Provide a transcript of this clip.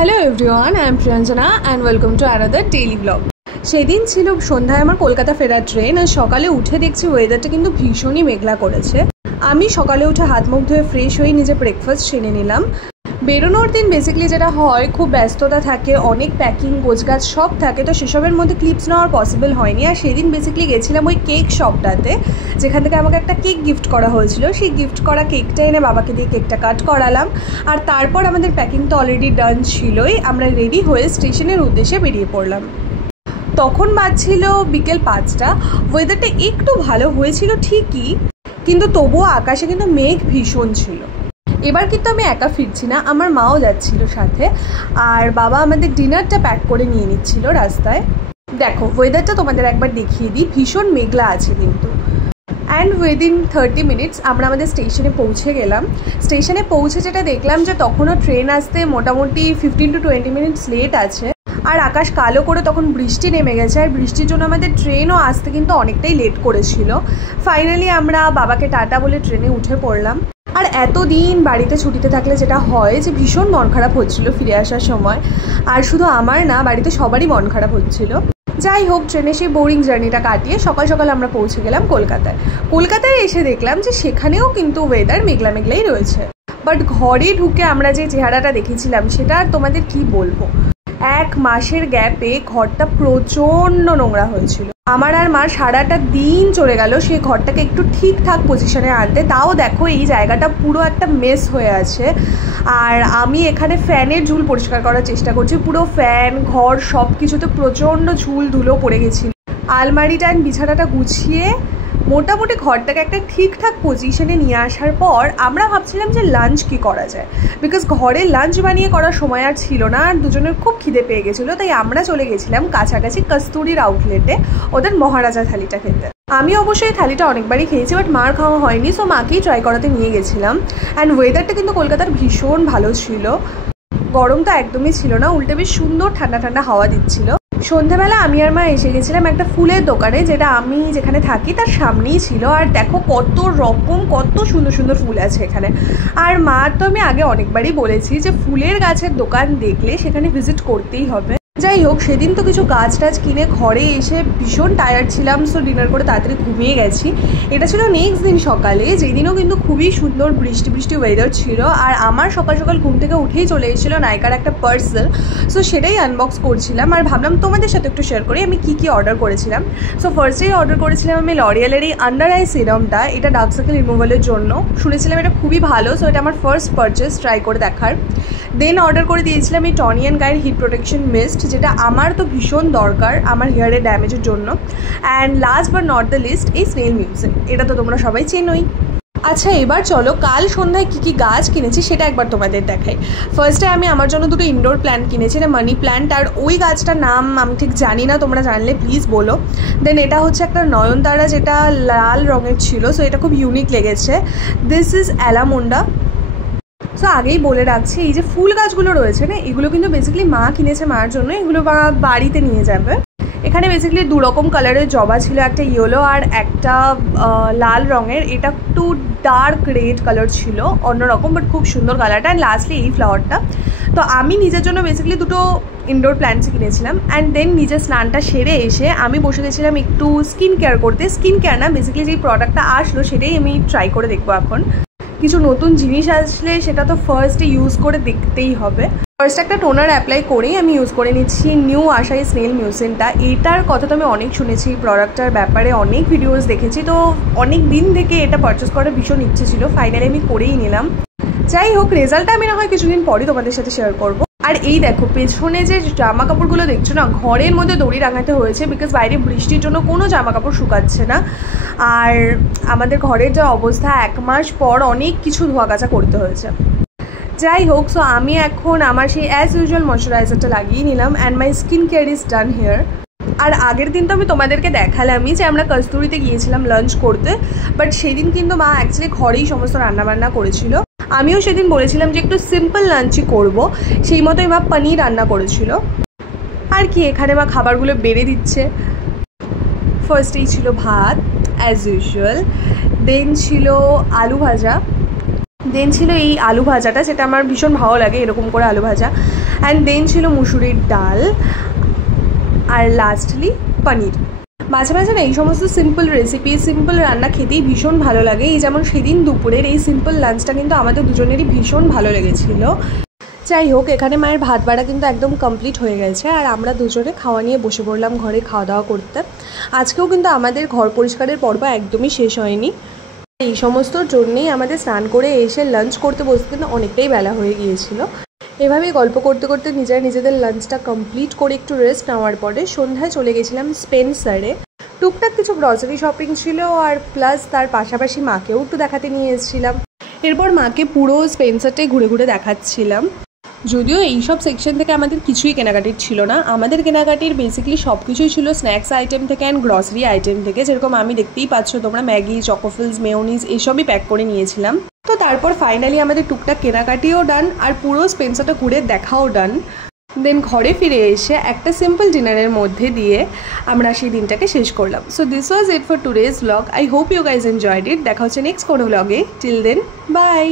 Hello everyone, I am Priyanjana and welcome to another daily blog. সেদিন ছিল সন্ধ্যায় আমার কলকাতা ফেরার ট্রেন, আর সকালে উঠে দেখছি ওয়েদারটা কিন্তু ভীষণই মেঘলা করেছে। আমি সকালে উঠে হাত মুখ ধুয়ে ফ্রেশ হয়ে নিজে ব্রেকফাস্ট সেরে নিলাম। বেরোনোর দিন বেসিক্যালি যেটা হয়, খুব ব্যস্ততা থাকে, অনেক প্যাকিং গোছগাছ সব থাকে, তো সেসবের মধ্যে ক্লিপস নেওয়ার পসিবল হয়নি। আর সেদিন বেসিক্যালি গেছিলাম ওই কেক শপটাতে, যেখান থেকে আমাকে একটা কেক গিফট করা হয়েছিল। সেই গিফট করা কেকটা এনে বাবাকে দিয়ে কেকটা কাট করালাম। আর তারপর আমাদের প্যাকিং তো অলরেডি ডান ছিলই, আমরা রেডি হয়ে স্টেশনের উদ্দেশ্যে বেরিয়ে পড়লাম। তখন বাজছিল বিকেল 5টা। ওয়েদারটা একটু ভালো হয়েছিল ঠিকই, কিন্তু তবুও আকাশে কিন্তু মেঘ ভীষণ ছিল। এবার কিন্তু আমি একা ফিরছি না, আমার মাও যাচ্ছিল সাথে। আর বাবা আমাদের ডিনারটা প্যাক করে নিয়ে নিচ্ছিল রাস্তায়। দেখো ওয়েদারটা তোমাদের একবার দেখিয়ে দিই, ভীষণ মেঘলা আছে কিন্তু। অ্যান্ড উইদিন 30 মিনিটস আমরা আমাদের স্টেশনে পৌঁছে গেলাম। স্টেশনে পৌঁছে যেটা দেখলাম যে তখনও ট্রেন আসতে মোটামুটি 15 to 20 মিনিটস লেট আছে। আর আকাশ কালো করে তখন বৃষ্টি নেমে গেছে, আর বৃষ্টির জন্য আমাদের ট্রেনও আসতে কিন্তু অনেকটাই লেট করেছিল। ফাইনালি আমরা বাবাকে টাটা বলে ট্রেনে উঠে পড়লাম। আর এতদিন বাড়িতে ছুটিতে থাকলে যেটা হয় যে ভীষণ মন খারাপ হচ্ছিল ফিরে আসার সময়। আর শুধু আমার না, বাড়িতে সবারই মন খারাপ হচ্ছিল। যাই হোক, ট্রেনে সেই বোরিং জার্নিটা কাটিয়ে সকাল সকাল আমরা পৌঁছে গেলাম কলকাতায়। কলকাতায় এসে দেখলাম যে সেখানেও কিন্তু ওয়েদার মেঘলা মেঘলাই রয়েছে। বাট ঘরে ঢুকে আমরা যে চেহারাটা দেখেছিলাম সেটা আর তোমাদের কি বলবো। 1 মাসের গ্যাপে ঘরটা প্রচণ্ড নোংরা হয়েছিল। আমার আর মার সারাটা দিন চলে গেল সেই ঘরটাকে একটু ঠিকঠাক পজিশনে আনতে। তাও দেখো এই জায়গাটা পুরো একটা মেস হয়ে আছে। আর আমি এখানে ফ্যানের ঝুল পরিষ্কার করার চেষ্টা করছি। পুরো ফ্যান, ঘর সব কিছুতে প্রচণ্ড ঝুল ধুলো পড়ে গেছিল। আলমারিটা আর বিছানাটা গুছিয়ে মোটামুটি ঘরটাকে একটা ঠিকঠাক পজিশনে নিয়ে আসার পর আমরা ভাবছিলাম যে লাঞ্চ কি করা যায়, বিকজ ঘরে লাঞ্চ বানিয়ে করার সময় আর ছিল না। আর দুজনের খুব খিদে পেয়ে গেছিলো, তাই আমরা চলে গেছিলাম কাছাকাছি কস্তুরির আউটলেটে ওদের মহারাজা থালিটা খেতে। আমি অবশ্যই থালিটা অনেকবারই খেয়েছি, বাট মার খাওয়া হয়নি, সো মাকেই ট্রাই করাতে নিয়ে গেছিলাম। অ্যান্ড ওয়েদারটা কিন্তু কলকাতার ভীষণ ভালো ছিল, গরম তো একদমই ছিল না, উল্টে বেশ সুন্দর ঠান্ডা ঠান্ডা হাওয়া দিচ্ছিল। সন্ধ্যাবেলা আমি আর মা এসে গেছিলাম একটা ফুলের দোকানে, যেটা আমি যেখানে থাকি তার সামনেই ছিল। আর দেখো কত রকম, কত সুন্দর সুন্দর ফুল আছে এখানে। আর মা তো আমি আগে অনেকবারই বলেছি যে ফুলের গাছের দোকান দেখলে সেখানে ভিজিট করতেই হবে। যাই হোক, সেদিন তো কিছু গাছ টাছ কিনে ঘরে এসে ভীষণ টায়ার্ড ছিলাম, সো ডিনার করে তাড়াতাড়ি ঘুমিয়ে গেছি। এটা ছিল নেক্সট দিন সকালে, যেদিনও কিন্তু খুবই সুন্দর বৃষ্টি বৃষ্টি ওয়েদার ছিল। আর আমার সকাল সকাল ঘুম থেকে উঠেই চলে এসেছিলো নাইকার একটা পার্সেল, সো সেটাই আনবক্স করছিলাম। আর ভাবলাম তোমাদের সাথে একটু শেয়ার করি আমি কী অর্ডার করেছিলাম। সো ফার্স্টেই অর্ডার করেছিলাম আমি লরিয়ালের এই আন্ডার আই সিরামটা। এটা ডার্ক সার্কেল রিমুভালের জন্য, শুনেছিলাম এটা খুবই ভালো, সো এটা আমার ফার্স্ট পারচেস ট্রাই করে দেখার। দেন অর্ডার করে দিয়েছিলাম এই টনি অ্যান্ড গাইয়ের হিট প্রোটেকশন মিস্ট, যেটা আমার তো ভীষণ দরকার আমার হেয়ারের ড্যামেজের জন্য। And last but not the least এই স্নেল মিউজিক, এটা তো তোমরা সবাই চেনোই। আচ্ছা এবার চলো কাল সন্ধ্যায় কী কী গাছ কিনেছি সেটা একবার তোমাদের দেখাই। ফার্স্টে আমি আমার জন্য দুটো ইনডোর প্ল্যান্ট কিনেছি, এটা মানি প্ল্যান্ট, আর ওই গাছটার নাম আমি ঠিক জানি না, তোমরা জানলে প্লিজ বলো। দেন এটা হচ্ছে একটা নয়নতারা, যেটা লাল রঙের ছিল, সো এটা খুব ইউনিক লেগেছে। This is allamanda. সো আগেই বলে রাখছি, এই যে ফুল গাছগুলো রয়েছে না, এগুলো কিন্তু বেসিক্যালি মা কিনেছে মার জন্য, এগুলো মা বাড়িতে নিয়ে যাবে। এখানে বেসিক্যালি 2 রকম কালারের জবা ছিল, একটা ইয়েলো আর একটা লাল রঙের। এটা একটু ডার্ক রেড কালার ছিল, অন্যরকম, বাট খুব সুন্দর কালারটা। অ্যান্ড লাস্টলি এই ফ্লাওয়ারটা। তো আমি নিজের জন্য বেসিক্যালি দুটো ইনডোর প্ল্যান্টস কিনেছিলাম। অ্যান্ড দেন নিজের স্নানটা সেরে এসে আমি বসে গেছিলাম একটু স্কিন কেয়ার করতে। স্কিন কেয়ার না, বেসিক্যালি যেই প্রোডাক্টটা আসলো সেটাই আমি ট্রাই করে দেখবো এখন। কিছু নতুন জিনিস আসলে সেটা তো ফার্স্টে ইউজ করে দেখতেই হবে। ফার্স্ট একটা টোনার অ্যাপ্লাই করেই আমি ইউজ করে নিচ্ছি নিউ আসা এই স্নেল মিউসিনটা। এটার কথা তো আমি অনেক শুনেছি, এই প্রোডাক্টটার ব্যাপারে অনেক ভিডিওস দেখেছি, তো অনেক দিন থেকে এটা পারচেস করার ভীষণ ইচ্ছে ছিল, ফাইনালি আমি করেই নিলাম। যাই হোক, রেজাল্টটা আমি না হয় কিছুদিন পরই তোমাদের সাথে শেয়ার করবো। আর এই দেখো পেছনে যে জামা কাপড়গুলো দেখছো না, ঘরের মধ্যে দড়ি রাঙাতে হয়েছে, বিকজ বাইরে বৃষ্টির জন্য কোনো জামা কাপড় শুকাচ্ছে না। আর আমাদের ঘরের যা অবস্থা, 1 মাস পর অনেক কিছু ধোয়া কাচা করতে হয়েছে। যাই হোক, সো আমি এখন আমার সেই অ্যাজ ইউজুয়াল ময়শ্চারাইজারটা লাগিয়ে নিলাম। And my skin care is done here. আর আগের দিন তো আমি তোমাদেরকে দেখালামই যে আমরা কস্তুরিতে গিয়েছিলাম লাঞ্চ করতে, বাট সেদিন কিন্তু মা অ্যাকচুয়ালি ঘরেই সমস্ত রান্নাবান্না করেছিল। আমিও সেদিন বলেছিলাম যে একটু সিম্পল লাঞ্চই করবো, সেই মতোই মা পনির রান্না করেছিল। আর কি এখানে মা খাবারগুলো বেড়ে দিচ্ছে। ফার্স্টেই ছিল ভাত অ্যাজ ইউজুয়াল, দেন ছিল আলু ভাজা, দেন ছিল এই আলু ভাজাটা, যেটা আমার ভীষণ ভালো লাগে এরকম করে আলু ভাজা। অ্যান্ড দেন ছিল মুসুরির ডাল, আর লাস্টলি পনির। মাঝে মাঝে না এই সমস্ত সিম্পল রেসিপি, সিম্পল রান্না খেতেই ভীষণ ভালো লাগে। এই যেমন সেদিন দুপুরের এই সিম্পল লাঞ্চটা কিন্তু আমাদের দুজনেরই ভীষণ ভালো লেগেছিল। যাই হোক, এখানে মায়ের ভাত বাড়া কিন্তু একদম কমপ্লিট হয়ে গেছে, আর আমরা দুজনে খাওয়া নিয়ে বসে পড়লাম ঘরে খাওয়া দাওয়া করতে। আজকেও কিন্তু আমাদের ঘর পরিষ্কারের পর্ব একদমই শেষ হয়নি। এই সমস্তর জন্যেই আমাদের স্নান করে এসে লাঞ্চ করতে বসতে কিন্তু অনেকটাই বেলা হয়ে গিয়েছিল। এভাবেই গল্প করতে করতে নিজেদের লাঞ্চটা কমপ্লিট করে একটু রেস্ট নেওয়ার পরে সন্ধ্যায় চলে গেছিলাম স্পেন্সারে। টুকটাক কিছু গ্রসারি শপিং ছিল, আর প্লাস তার পাশাপাশি মাকেও একটু দেখাতে নিয়ে এসেছিলাম। এরপর মাকে পুরো স্পেন্সারটাই ঘুরে ঘুরে দেখাচ্ছিলাম। যদিও এইসব সেকশন থেকে আমাদের কিছুই কেনাকাটির ছিল না, আমাদের কেনাকাটির বেসিক্যালি সব কিছুই ছিল স্ন্যাক্স আইটেম থেকে অ্যান্ড গ্রসারি আইটেম থেকে। যেরকম আমি দেখতেই পাচ্ছ তোমরা, ম্যাগি, চকোফিলস, মেয়োনিজ এসবই প্যাক করে নিয়েছিলাম। তো তারপর ফাইনালি আমাদের টুকটাক কেনাকাটিও ডান, আর পুরো স্পেন্সারটা ঘুরে দেখাও ডান। দেন ঘরে ফিরে এসে একটা সিম্পল ডিনারের মধ্যে দিয়ে আমরা সেই দিনটাকে শেষ করলাম। So this was it for today's blog. I hope you guys enjoyed it. দেখা হচ্ছে নেক্সট কোনো ব্লগে। Till then, by.